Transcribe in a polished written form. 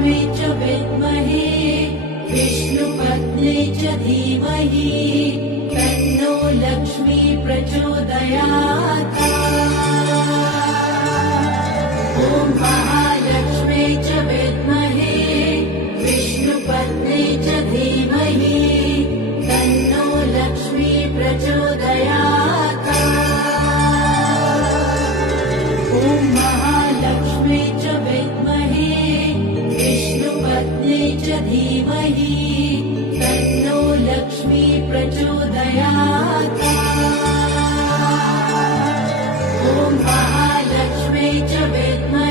महालक्ष्मी च विद्महे विष्णुपत्नी च धीमहि तन्नो लक्ष्मी प्रचोदयात्। ॐ महालक्ष्मी च विद्महे विष्णुपत्नी च धीमहि तन्नो लक्ष्मी प्रचोदयात्। ॐ महालक्ष्मी च विद्महे विष्णुपत्नी च धीमहि तन्नो लक्ष्मी प्रचोदयात्। ॐ महालक्ष्मी च विद्महे